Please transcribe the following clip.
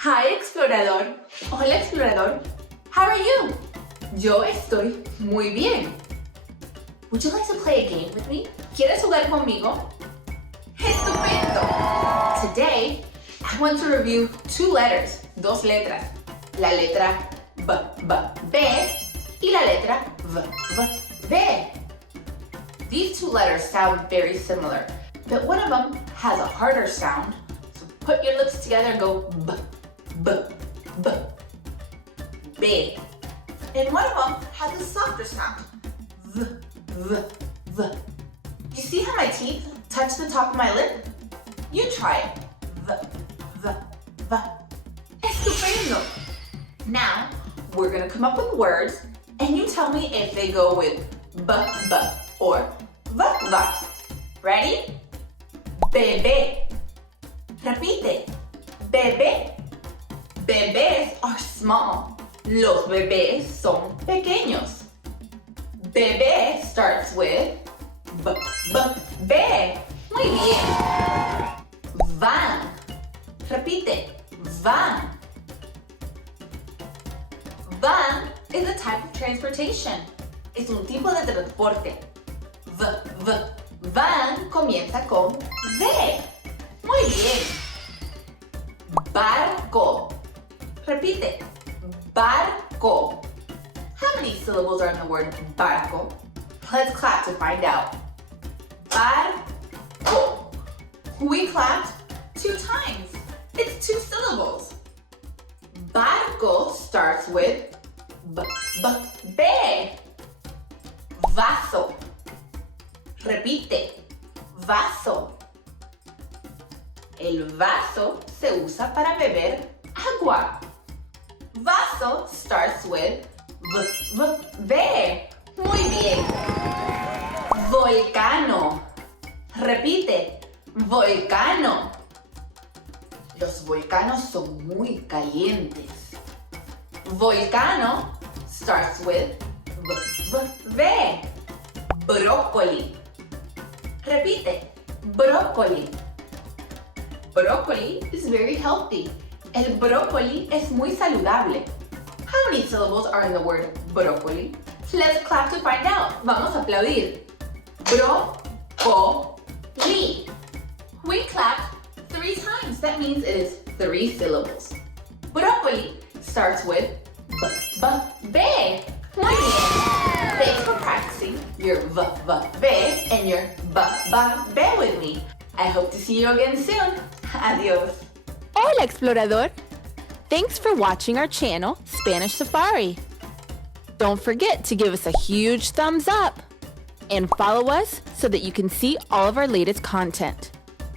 Hi, explorador. Hola, explorador. How are you? Yo estoy muy bien. Would you like to play a game with me? ¿Quieres jugar conmigo? ¡Estupendo! Today, I want to review dos letras. La letra B y la letra V. These two letters sound very similar, but one of them has a harder sound. So put your lips together and go B. And one of them has a softer sound. V. You see how my teeth touch the top of my lip? You try it. V. Estupendo. Now, we're gonna come up with words, and you tell me if they go with b or v. Ready? Bebé. Repite. Bebé. Bebés are small. Los bebés son pequeños. Bebé starts with B. Muy bien. Van. Repite. Van. Van is a type of transportation. Es un tipo de transporte. Van comienza con V. Muy bien. Barco. Repite. Barco. How many syllables are in the word barco? Let's clap to find out. Barco. We clapped 2 times. It's 2 syllables. Barco starts with B. Vaso. Repite. Vaso. El vaso se usa para beber agua. Vaso starts with V. Muy bien. Volcano. Repite. Volcano. Los volcanos son muy calientes. Volcano starts with V. Brócoli. Repite. Brócoli. Brócoli is very healthy. El brócoli es muy saludable. How many syllables are in the word brócoli? Let's clap to find out. Vamos a aplaudir. Brócoli. We clapped 3 times. That means it is 3 syllables. Brócoli starts with B. Muy bien. Thanks for practicing your V and your B with me. I hope to see you again soon. Adios. Hola, explorador. Thanks for watching our channel, Spanish Safari. Don't forget to give us a huge thumbs up and follow us so that you can see all of our latest content.